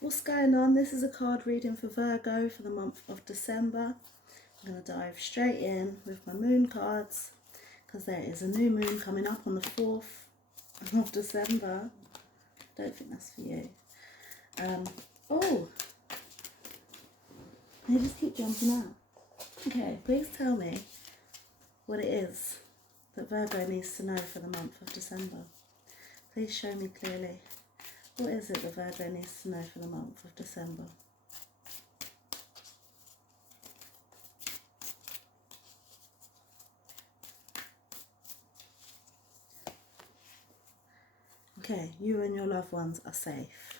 What's going on? This is a card reading for Virgo for the month of December. I'm going to dive straight in with my moon cards because there is a new moon coming up on the 4th of December. Don't think that's for you. Oh, they just keep jumping out. Okay, please tell me what it is that Virgo needs to know for the month of December. Please show me clearly. What is it that Virgo needs to know for the month of December? Okay, you and your loved ones are safe.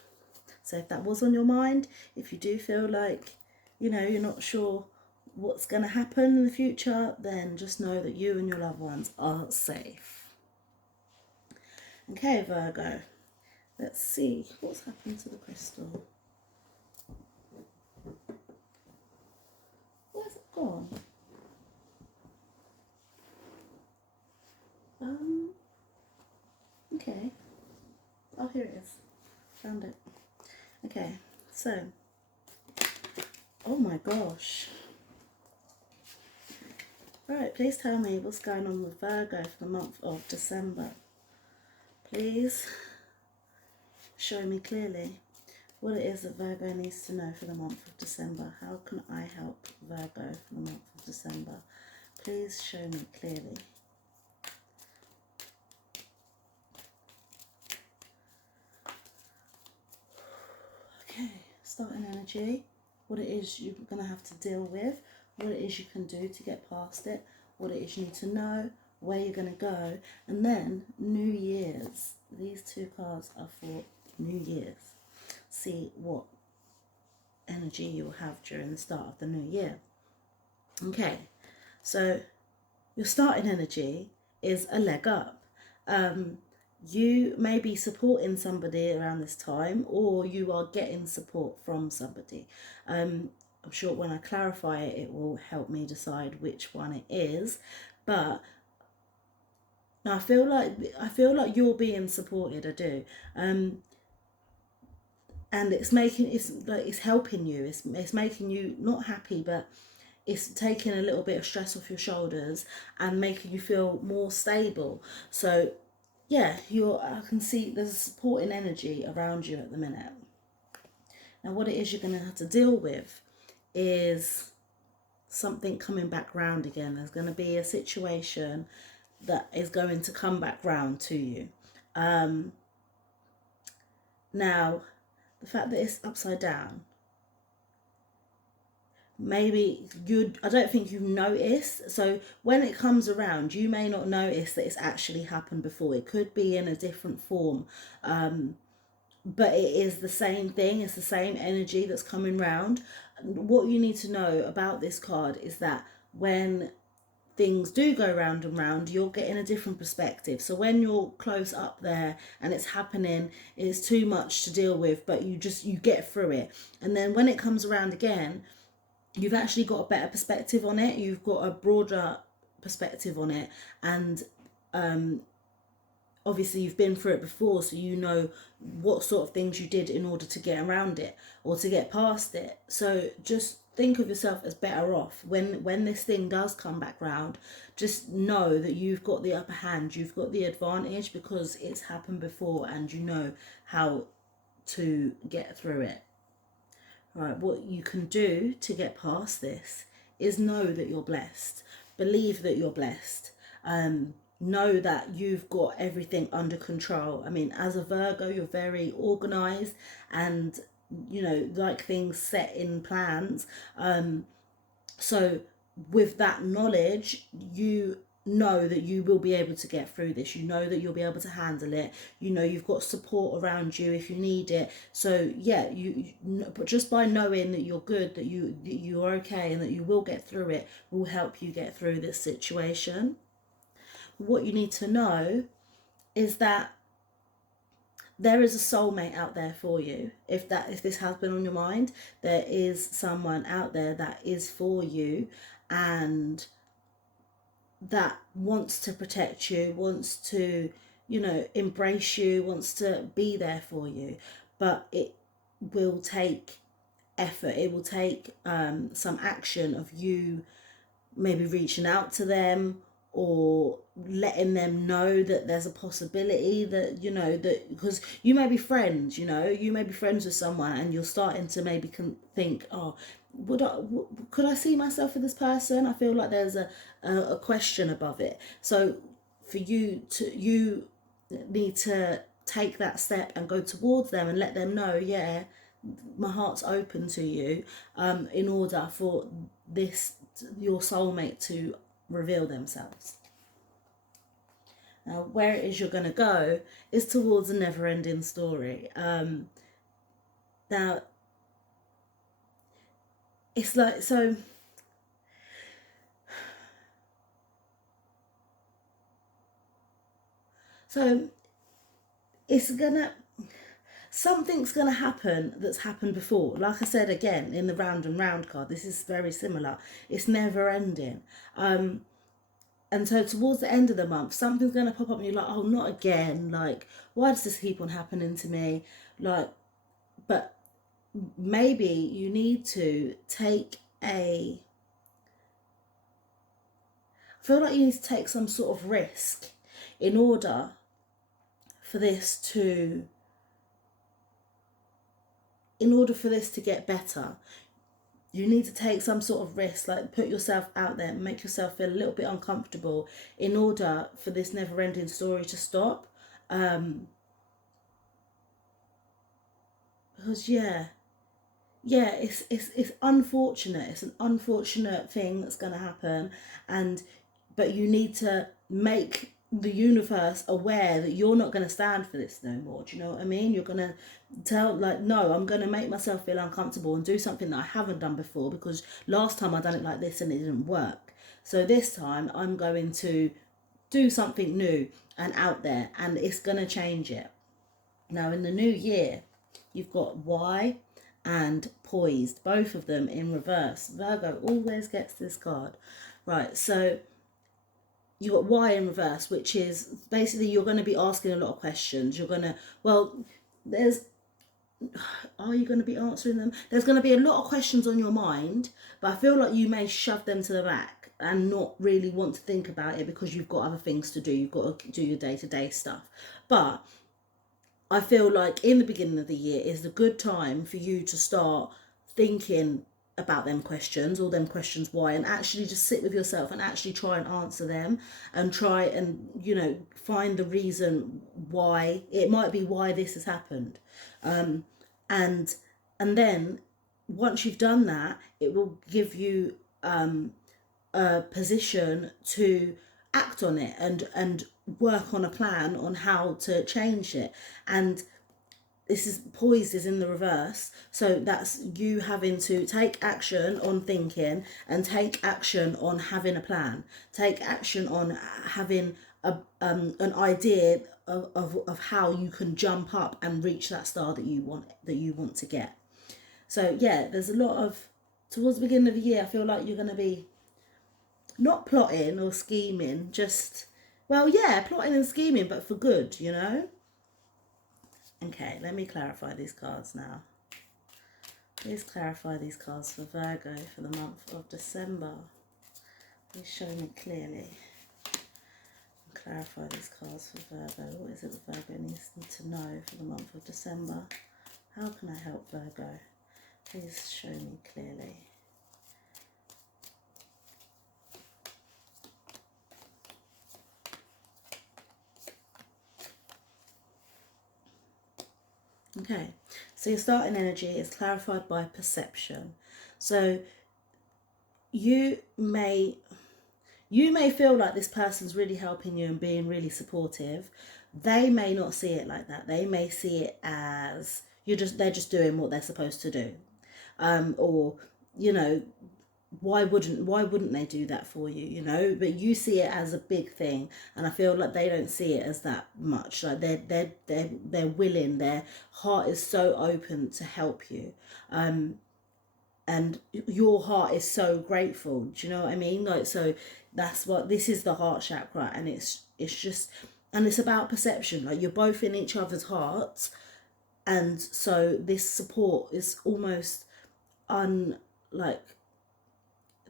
So if that was on your mind, if you do feel like, you're not sure what's going to happen in the future, then just know that you and your loved ones are safe. Okay, Virgo. Let's see what's happened to the crystal. Where's it gone? Okay. Oh, here it is. Found it. Okay, so. Oh my gosh. Right, please tell me what's going on with Virgo for the month of December. Please show me clearly what it is that Virgo needs to know for the month of December. How can I help Virgo for the month of December? Please show me clearly. Okay, starting energy. What it is you're going to have to deal with. What it is you can do to get past it. What it is you need to know. Where you're going to go. And then New Year's. These two cards are for New Year's. See what energy you'll have during the start of the new year. Okay, so your starting energy is a leg up. You may be supporting somebody around this time, or you are getting support from somebody. I'm sure when I clarify it, it will help me decide which one it is. But now I feel like you're being supported. I do. And it's helping you. It's making you not happy, but it's taking a little bit of stress off your shoulders and making you feel more stable. So yeah, I can see there's a supporting energy around you at the minute. Now what it is you're going to have to deal with is something coming back round again. There's going to be a situation that is going to come back round to you. Now, the fact that it's upside down, maybe I don't think you've noticed. So when it comes around, you may not notice that it's actually happened before. It could be in a different form, but it is the same thing. It's the same energy that's coming round. What you need to know about this card is that when things do go round and round, you're getting a different perspective. So when you're close up there and it's happening, it's too much to deal with, but you get through it. And then when it comes around again, you've actually got a better perspective on it. You've got a broader perspective on it. And obviously you've been through it before, so you know what sort of things you did in order to get around it or to get past it. So just think of yourself as better off when this thing does come back round. Just know that you've got the upper hand, you've got the advantage because it's happened before and you know how to get through it. Right, what you can do to get past this is know that you're blessed. Believe that you're blessed. Know that you've got everything under control. I mean, as a Virgo, you're very organized and, like things set in plans. So with that knowledge, you know that you will be able to get through this. You know that you'll be able to handle it. You know you've got support around you if you need it. So yeah, but just by knowing that you're good, that you're okay, and that you will get through it, will help you get through this situation. What you need to know is that there is a soulmate out there for you. If this has been on your mind, there is someone out there that is for you and that wants to protect you, wants to, embrace you, wants to be there for you. But will take effort. It will take some action of you maybe reaching out to them, or letting them know that there's a possibility that, you know, that, because you may be friends, you know, you may be friends with someone and you're starting to maybe think, oh, could I see myself with this person? I feel like there's a question above it. So for you need to take that step and go towards them and let them know, yeah, my heart's open to you, in order for your soulmate to reveal themselves. Now, where it is you're going to go is towards a never-ending story. Now, it's like, so it's gonna, something's gonna happen that's happened before. Like I said again in the round and round card, this is very similar. It's never ending. And so towards the end of the month, something's going to pop up and you're like, oh, not again. Like, why does this keep on happening to me? Like, but maybe you need to take I feel like you need to take some sort of risk in order for this to get better. You need to take some sort of risk, like put yourself out there, make yourself feel a little bit uncomfortable in order for this never-ending story to stop. Because it's unfortunate. It's an unfortunate thing that's going to happen, but you need to make the universe aware that you're not going to stand for this no more. Do you know what I mean? You're going to tell, like, no, I'm going to make myself feel uncomfortable and do something that I haven't done before, because last time I done it like this and it didn't work. So this time I'm going to do something new and out there, and it's going to change it. Now in the new year, you've got Y and Poised, both of them in reverse. Virgo always gets this card. Right, so you got Y in reverse, which is basically you're going to be asking a lot of questions. You're going to, are you going to be answering them? There's going to be a lot of questions on your mind, but I feel like you may shove them to the back and not really want to think about it because you've got other things to do. You've got to do your day-to-day stuff. But I feel like in the beginning of the year is the good time for you to start thinking about them questions, all them questions why, and actually just sit with yourself and actually try and answer them, and try and, you know, find the reason why. It might be why this has happened, and then once you've done that, it will give you a position to act on it and work on a plan on how to change it. And this is Poised is in the reverse, so that's you having to take action on thinking and take action on having a plan, take action on having an idea of how you can jump up and reach that star that you want to get. So yeah, there's a lot of, towards the beginning of the year, I feel like you're going to be not plotting or scheming, just, well, yeah, plotting and scheming, but for good, you know. Okay, let me clarify these cards now. Please clarify these cards for Virgo for the month of December. Please show me clearly. Clarify these cards for Virgo. What is it that Virgo needs to know for the month of December? How can I help Virgo? Please show me clearly. Okay, so your starting energy is clarified by perception. So you may feel like this person's really helping you and being really supportive. They may not see it like that. They may see it as they're just doing what they're supposed to do, or, you know, why wouldn't they do that for you, you know? But you see it as a big thing, and I feel like they don't see it as that much. Like they're willing, their heart is so open to help you, and your heart is so grateful. Do you know what I mean? Like, so that's what this is, the heart chakra, and it's just, and it's about perception. Like, you're both in each other's hearts, And so this support is almost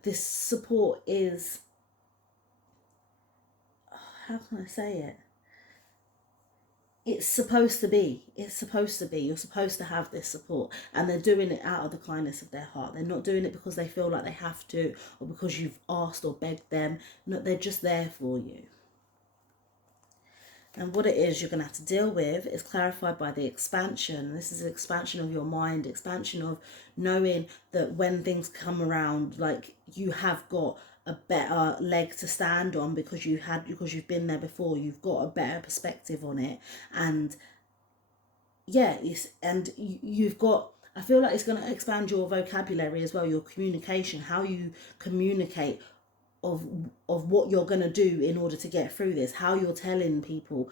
this support is, how can I say it? It's supposed to be. You're supposed to have this support, and they're doing it out of the kindness of their heart. They're not doing it because they feel like they have to, or because you've asked or begged them. No, they're just there for you. And what it is you're going to have to deal with is clarified by the expansion. This is an expansion of your mind, expansion of knowing that when things come around, like, you have got a better leg to stand on because you've been there before. You've got a better perspective on it. And yeah, you've got, I feel like it's going to expand your vocabulary as well, your communication, how you communicate of what you're going to do in order to get through this, how you're telling people,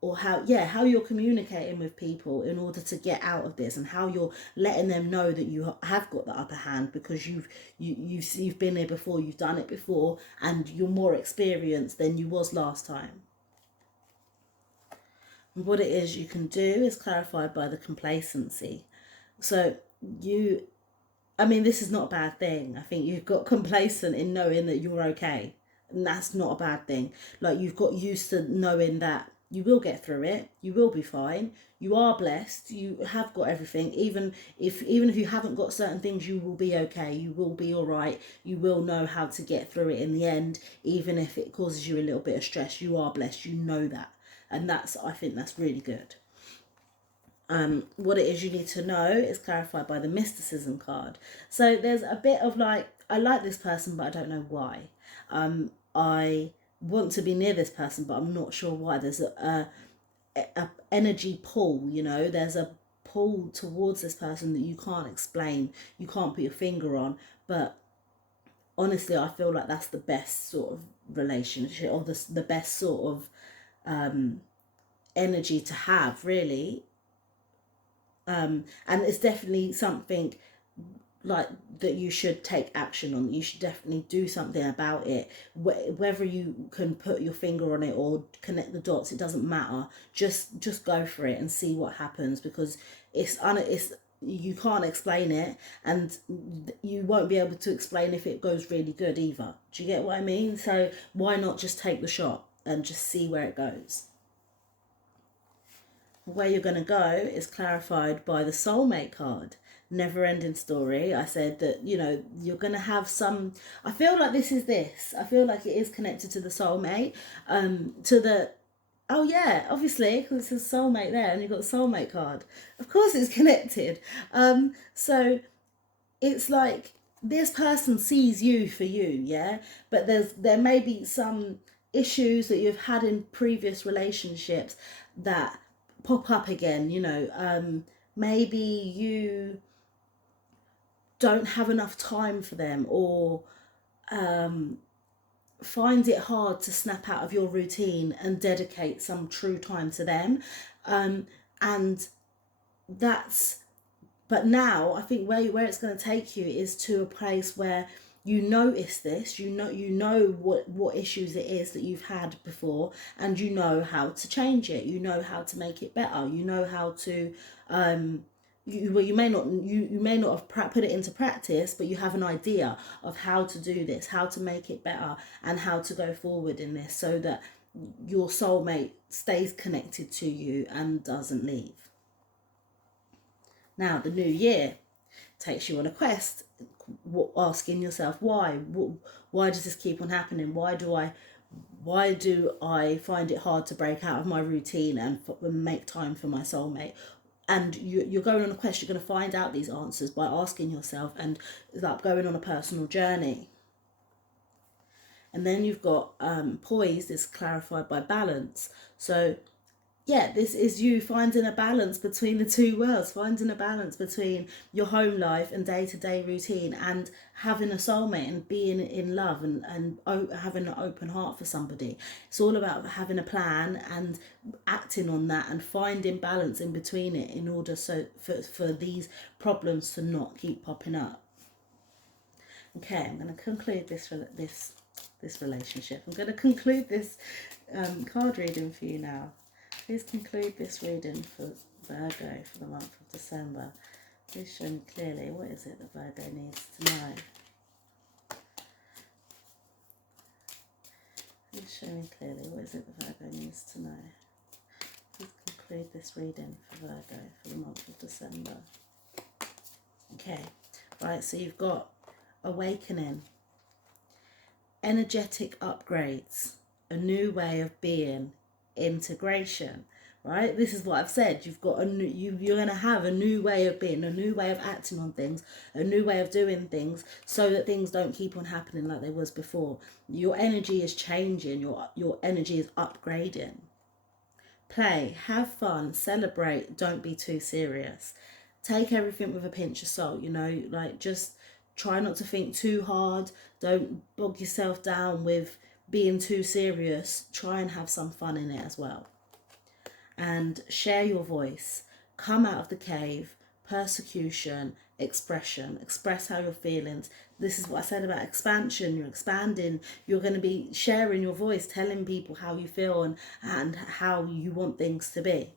or how you're communicating with people in order to get out of this, and how you're letting them know that you have got the upper hand because you've been there before, you've done it before, and you're more experienced than you was last time. And what it is you can do is clarified by the complacency. So this is not a bad thing. I think you've got complacent in knowing that you're okay. And that's not a bad thing. Like, you've got used to knowing that you will get through it. You will be fine. You are blessed. You have got everything. Even if you haven't got certain things, you will be okay. You will be all right. You will know how to get through it in the end. Even if it causes you a little bit of stress, you are blessed. You know that. And I think that's really good. What it is you need to know is clarified by the mysticism card. So there's a bit of like, I like this person, but I don't know why. I want to be near this person, but I'm not sure why. There's a energy pull, there's a pull towards this person that you can't explain, you can't put your finger on. But honestly, I feel like that's the best sort of relationship, or the best sort of energy to have, really. And it's definitely something like that you should take action on. You should definitely do something about it. Whether you can put your finger on it or connect the dots, it doesn't matter. Just go for it and see what happens, because you can't explain it, and you won't be able to explain if it goes really good either. Do you get what I mean? So why not just take the shot and just see where it goes? Where you're going to go is clarified by the soulmate card. Never ending story. I said that, you're going to have some, I feel like I feel like it is connected to the soulmate, obviously, because it's a soulmate there, and you've got the soulmate card. Of course it's connected. So it's like this person sees you for you, yeah? But there may be some issues that you've had in previous relationships that pop up again. Maybe you don't have enough time for them, or find it hard to snap out of your routine and dedicate some true time to them. But now I think where it's going to take you is to a place where you notice this, you know what issues it is that you've had before, and you know how to change it, you know how to make it better, you know how to you may not have put it into practice, but you have an idea of how to do this, how to make it better, and how to go forward in this, so that your soulmate stays connected to you and doesn't leave. Now, the new year takes you on a quest, asking yourself why does this keep on happening? Why do I find it hard to break out of my routine and make time for my soulmate? And you're going on a quest. You're going to find out these answers by asking yourself, and like going on a personal journey. And then you've got poise is clarified by balance. So yeah, this is you finding a balance between the two worlds, finding a balance between your home life and day-to-day routine, and having a soulmate and being in love, and having an open heart for somebody. It's all about having a plan and acting on that, and finding balance in between it, in order for these problems to not keep popping up. Okay, I'm going to conclude this relationship. I'm going to conclude this card reading for you now. Please conclude this reading for Virgo for the month of December. Please show me clearly, what is it that Virgo needs to know? Please show me clearly, what is it that Virgo needs to know? Please conclude this reading for Virgo for the month of December. Okay, right, so you've got awakening, energetic upgrades, a new way of being, integration, right? This is what I've said. You've got a new, you're going to have a new way of being, a new way of acting on things, a new way of doing things, so that things don't keep on happening like they was before. Your energy is changing, your energy is upgrading. Play, have fun, celebrate, don't be too serious. Take everything with a pinch of salt, you know, like just try not to think too hard. Don't bog yourself down with being too serious. Try and have some fun in it as well. And share your voice. Come out of the cave. Persecution, expression. Express how you're feeling. This is what I said about expansion. You're expanding. You're going to be sharing your voice, telling people how you feel and how you want things to be.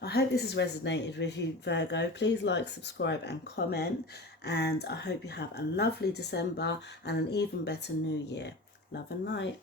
I hope this has resonated with you, Virgo. Please like, subscribe and comment. And I hope you have a lovely December and an even better new year. Love and light.